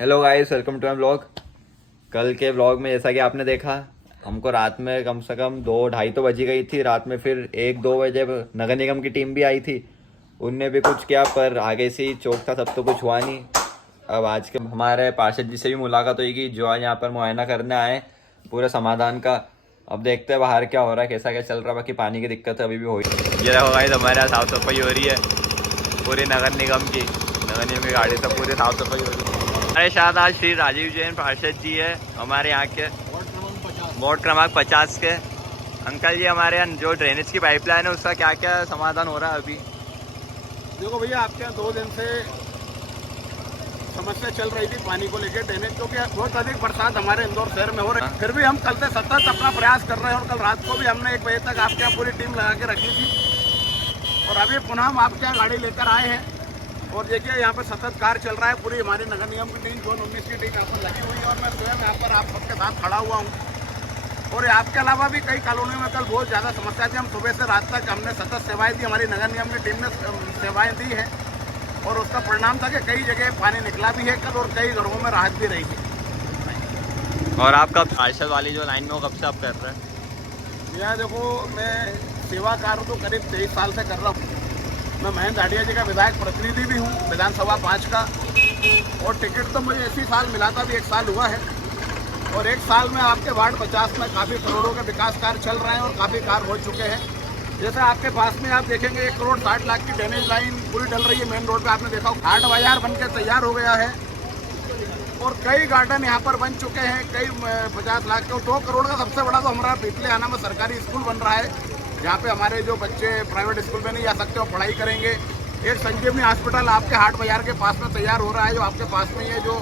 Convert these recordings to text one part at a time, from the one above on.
Hello guys, welcome to my blog. कल के blog में जैसा कि आपने देखा, हमको रात में कम से कम 2-2:30 तो बजी गई थी। रात में फिर 1-2 बजे नगर निगम की टीम भी आई थी। उनने भी कुछ किया, पर आगे से ही चौक था, तब तो कुछ हुआ नहीं। अब आज के हमारे पार्षद जी से भी मुलाकात होगी, जो आज यहाँ पर मुआयना करने आए पूरे समाधान का। अब देखते हैं बाहर क्या हो रहा है, कैसा क्या चल रहा है। बाकी पानी की दिक्कत अभी भी हो रही है। ये देखो गाइस, हमारे यहाँ साफ सफाई हो रही है पूरी नगर निगम की गाड़ी से पूरी साफ सफाई हो रही है। हमारे साथ आज श्री राजीव जैन पार्षद जी है, हमारे यहाँ के वार्ड क्रमांक 50 के। अंकल जी, हमारे यहाँ जो ड्रेनेज की पाइपलाइन है उसका क्या क्या समाधान हो रहा है अभी? देखो भैया, आपके यहाँ 2 दिन से समस्या चल रही थी पानी को लेकर, ड्रेनेज, क्योंकि बहुत अधिक बरसात हमारे इंदौर शहर में हो रही है। फिर भी हम कल से सतत अपना प्रयास कर रहे हैं और कल रात को भी हमने 1 बजे तक आपके यहाँ पूरी टीम लगा के रखी थी और अभी पुनः हम आपके यहाँ गाड़ी लेकर आए हैं। और देखिए, यहाँ पर सतत कार्य चल रहा है। पूरी हमारी नगर निगम की टीम, जोन 19 की टीम यहाँ पर लगी हुई है और मैं स्वयं यहाँ पर आप सबके साथ खड़ा हुआ हूँ। और आपके अलावा भी कई कॉलोनियों में कल बहुत ज़्यादा समस्या थी। हम सुबह से रात तक हमने सतत सेवाएं दी, हमारी नगर निगम की टीम ने सेवाएं दी है और उसका परिणाम था कि कई जगह पानी निकला भी है कल और कई घरों में राहत भी रही है। और आप कब पार्षद वाली जो लाइन में हो, कब से आप कर रहे हैं? भैया देखो, मैं सेवा कार्य तो करीब 23 साल से कर रहा हूँ। मैं महेंद्र आडिया जी का विधायक प्रतिनिधि भी हूँ, विधानसभा 5 का। और टिकट तो मुझे इसी साल मिला था, अभी 1 साल हुआ है। और 1 साल में आपके वार्ड 50 में काफ़ी करोड़ों के विकास कार्य चल रहे हैं और काफ़ी कार्य हो चुके हैं। जैसे आपके पास में आप देखेंगे 1 करोड़ 60 लाख की ड्रेनेज लाइन पूरी डल रही है मेन रोड पे। आपने देखा घाट बाजार बन के तैयार हो गया है और कई गार्डन यहाँ पर बन चुके हैं, कई 50 लाख के। 2 करोड़ का सबसे बड़ा तो हमारा पीपले आना में सरकारी स्कूल बन रहा है, जहाँ पे हमारे जो बच्चे प्राइवेट स्कूल में नहीं जा सकते वो पढ़ाई करेंगे। एक संजीवनी हॉस्पिटल आपके हाट बाजार के पास में तैयार हो रहा है, जो आपके पास में ही है, जो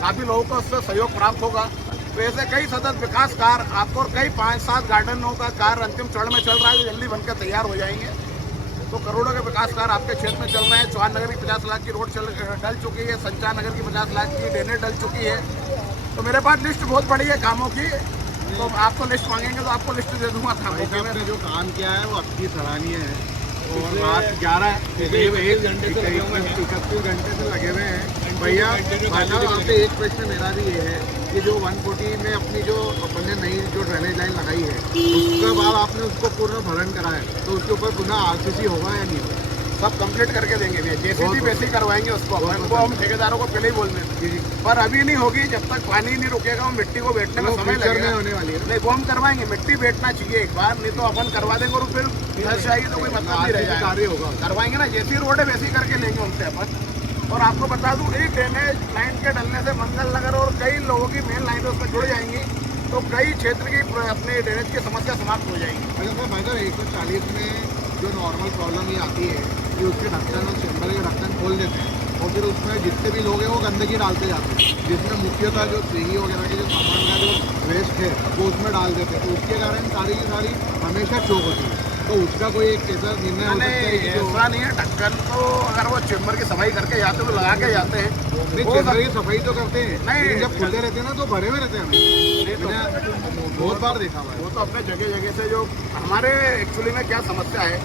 काफ़ी लोगों को उससे सहयोग प्राप्त होगा। तो ऐसे कई सतत विकास कार्य आपको, और कई 5-7 गार्डनों का कार्य अंतिम चरण में चल रहा है, जो जल्दी बनकर तैयार हो जाएंगे। तो करोड़ों के विकास कार्य आपके क्षेत्र में चल रहे हैं। चौहान नगर की 50 लाख की रोड डल चुकी है, संचार नगर की 50 लाख की ड्रेनेज डल चुकी है। तो मेरे पास लिस्ट बहुत बड़ी है कामों की, तो आपको लिस्ट मांगेंगे तो आपको लिस्ट दे दूंगा। आपने जो काम किया है वो आपकी सराहनीय है। और रात 11 करीब 1 घंटे से 31 घंटे से लगे हुए हैं भैया। आपसे एक प्रश्न मेरा भी ये है कि जो 140 में अपनी जो अपने नई जो ड्रेनेज लाइन लगाई है, उसके बाद आपने उसको पूर्ण भरण करा है, तो उसके ऊपर पुनः आरसीसी होगा या नहीं होगा? सब कंप्लीट करके देंगे भैया, जेसीबी बेसी करवाएंगे उसको। हम ठेकेदारों को पहले ही बोल दें, पर अभी नहीं होगी जब तक पानी नहीं रुकेगा। वो मिट्टी को बैठने में समय लगेगा, होने वाली है। नहीं वो हम करवाएंगे। मिट्टी बैठना चाहिए एक बार, नहीं तो अपन करवा देंगे और फिर इधर से आएगी तो कोई मतलब नहीं रहेगा। कार्य होगा, करवाएंगे ना, जैसी रोड है वैसी करके लेंगे उनसे अपन। और आपको बता दूं, एक ड्रेनेज लाइन के डलने से मंगल नगर और कई लोगों की मेन लाइन उसमें जुड़ जाएंगी, तो कई क्षेत्र की अपनी ड्रेनेज की समस्या समाप्त हो जाएगी। अगर भाई साहब 140 में जो नॉर्मल प्रॉब्लम ये आती है कि उसके ढक्कन और चैम्बर के ढक्कन खोल देते हैं और फिर उसमें जितने भी लोग हैं वो गंदगी डालते जाते हैं, जिसमें मुख्यतः जो स्विगी वगैरह के जो सामान का जो वेस्ट है वो उसमें डाल देते हैं। तो उसके कारण सारी की सारी हमेशा चौक होती है। तो उसका कोई एक ऐसा निर्णय हो सकता है कि ऐसा नहीं है। ढक्कन तो अगर वो चैम्बर की सफाई करके जाते तो लगा के जाते हैं, चैम्बर की सफाई तो करते हैं, नहीं, लेकिन जब खुलते रहते हैं ना तो भरे हुए रहते हैं। मैंने बहुत बार देखा हुआ है। वो तो अपने जगह जगह से जो हमारे एक्चुअली में क्या समस्या है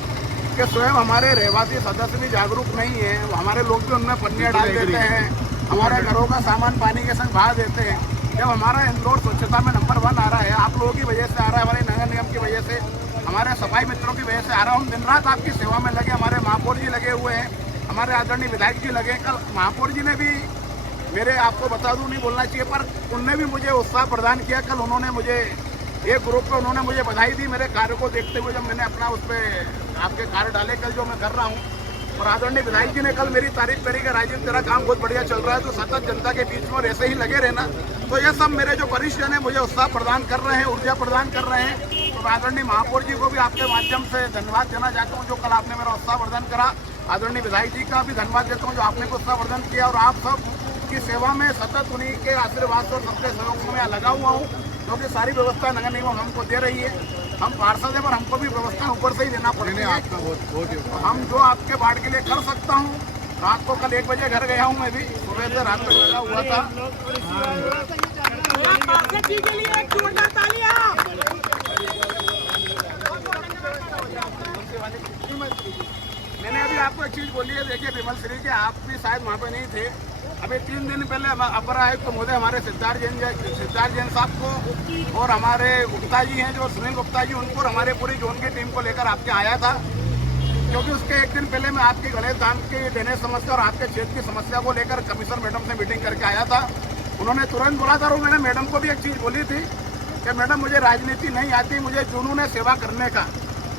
कि स्वयं हमारे रहवासी सदस्य भी जागरूक नहीं है। हमारे लोग भी उनमें पन्नियाँ डाल देते हैं, हमारे घरों का सामान पानी के संग बहा देते हैं। जब हमारा इंदौर स्वच्छता में नंबर 1 आ रहा है, आप लोगों की वजह से आ रहा है, हमारे नगर निगम की वजह से, हमारे सफाई मित्रों की वजह से आ रहा है। हम दिन रात आपकी सेवा में लगे, हमारे महापौर जी लगे हुए हैं, हमारे आदरणीय विधायक जी लगे। कल महापौर जी ने भी मेरे, आपको बता दूं, नहीं बोलना चाहिए, पर उनने भी मुझे उत्साह प्रदान किया। कल उन्होंने मुझे एक ग्रुप पे उन्होंने मुझे बधाई दी मेरे कार्य को देखते हुए, जब मैंने अपना उस पर आपके कार्य डाले कल जो मैं कर रहा हूँ। और आदरणीय विधायक जी ने कल मेरी तारीफ करी कि राजीव तेरा काम बहुत बढ़िया चल रहा है, तो सतत जनता के बीच में और ऐसे ही लगे रहना। तो ये सब मेरे जो वरिष्ठ जन है मुझे उत्साह प्रदान कर रहे हैं, ऊर्जा प्रदान कर रहे हैं। तो आदरणीय महापौर जी को भी आपके माध्यम से धन्यवाद देना चाहता हूँ, जो कल आपने मेरा उत्साह वर्धन करा। आदरणीय विधायक जी का भी धन्यवाद देता हूँ, जो आपने उत्साह वर्धन किया। और आप सब की सेवा में सतत उन्हीं के आशीर्वाद और सबके सहयोग से मैं लगा हुआ हूँ, क्योंकि सारी व्यवस्था नगर निगम हमको दे रही है। हम पार्षद है, पर हमको भी व्यवस्था ऊपर से ही देना पड़ेगा। आपका बहुत हम जो आपके वार्ड के लिए कर सकता हूँ। रात को कल 1 बजे घर गया हूँ, मैं भी सुबह से रात तक लगा हुआ था। मैंने अभी आपको एक चीज बोली है, देखिए विमल श्री के, आप भी शायद वहाँ पे नहीं थे। अभी 3 दिन पहले अपर आयुक्त महोदय हमारे सिद्धार्थ जैन साहब को और हमारे गुप्ता जी हैं जो सुनील गुप्ता जी, उनको हमारे पूरी जोन की टीम को लेकर आपके आया था, क्योंकि उसके एक दिन पहले मैं आपके गणेश दान की ड्रेनेज समस्या और आपके क्षेत्र की समस्या को लेकर कमिश्नर मैडम से मीटिंग करके आया था। उन्होंने तुरंत बोला था और मैंने मैडम को भी एक चीज़ बोली थी कि मैडम मुझे राजनीति नहीं आती, मुझे जुनून है सेवा करने का,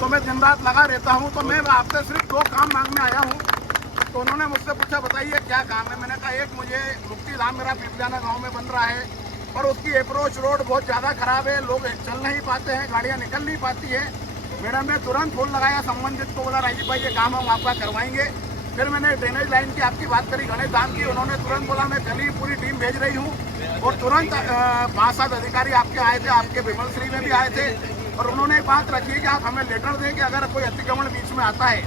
तो मैं दिन रात लगा रहता हूँ, तो मैं आपसे सिर्फ 2 काम मांगने आया हूँ। तो उन्होंने मुझसे पूछा बताइए क्या काम है। मैंने कहा एक मुझे मुक्ति धाम मेरा पिपलाना गाँव में बन रहा है और उसकी अप्रोच रोड बहुत ज़्यादा खराब है, लोग चल नहीं पाते हैं, गाड़ियाँ निकल नहीं पाती है। मैडम ने तुरंत फोन लगाया संबंधित को, बोला राजीव भाई ये काम हम आपका करवाएंगे। फिर मैंने ड्रेनेज लाइन की आपकी बात करी गणेश धाम की, उन्होंने तुरंत बोला मैं कल ही पूरी टीम भेज रही हूँ और तुरंत 5-7 अधिकारी आपके आए थे, आपके विमल श्री में भी आए थे और उन्होंने एक बात रखी कि आप हमें लेटर दें कि अगर कोई अतिक्रमण बीच में आता है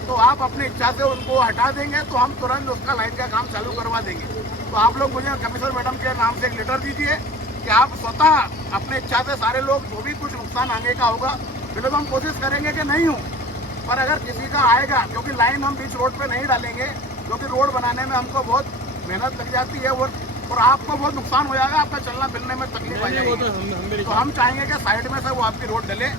तो आप अपनी इच्छा से उनको हटा देंगे तो हम तुरंत उसका लाइन का काम चालू करवा देंगे। तो आप लोग मुझे कमिश्नर मैडम के नाम से एक लेटर दीजिए कि आप स्वतः अपनी इच्छा से सारे लोग जो भी कुछ नुकसान आने का होगा, फिर तो हम कोशिश करेंगे कि नहीं हो, पर अगर किसी का आएगा, क्योंकि लाइन हम बीच रोड पे नहीं डालेंगे, क्योंकि रोड बनाने में हमको बहुत मेहनत लग जाती है और आपको बहुत नुकसान हो जाएगा, आपका चलना फिरने में तकलीफ आ जाएगी। तो हम चाहेंगे कि साइड में से वो आपकी रोड डले,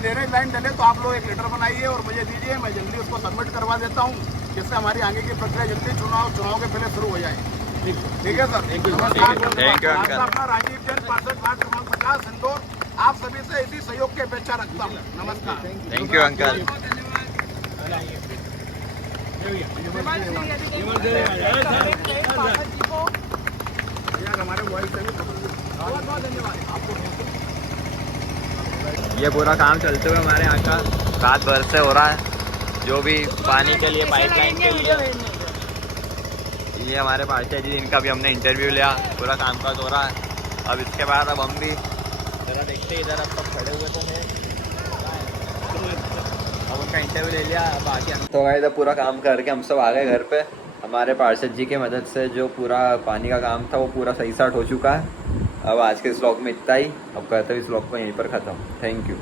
ड्रेनेज लाइन डले, तो आप लोग एक लेटर बनाइए और मुझे दीजिए, मैं जल्दी उसको सबमिट करवा देता हूँ, जिससे हमारी आगे की प्रक्रिया जल्दी चुनाव के पहले शुरू हो जाए। ठीक है सर, थैंक यू अंकल। अपना राजीव जैन पार्षद वार्ड क्रमांक 50 इंदौर, आप सभी से इसी सहयोग की अपेक्षा रखता हूँ। नमस्कार। Thank you uncle. हमारे वॉइस से भी बहुत बहुत धन्यवाद आपको। ये पूरा काम चलते हुए हमारे यहाँ का रात भर से हो रहा है, जो भी पानी के लिए पाइपलाइन के लिए। ये हमारे पार्षद जी, इनका भी हमने इंटरव्यू लिया, पूरा कामकाज हो रहा है। अब इसके बाद अब हम भी जरा देखते इधर, अब सब खड़े हुए तो हैं, अब उनका इंटरव्यू ले लिया, अब आगे तो गए इधर पूरा काम करके हम सब आ गए घर पे। हमारे पार्षद जी की मदद से जो पूरा पानी का काम था वो पूरा सही साट हो चुका है। अब आज के इस व्लॉग में इतना ही, अब करते हैं इस व्लॉग को यहीं पर ख़त्म। Thank you.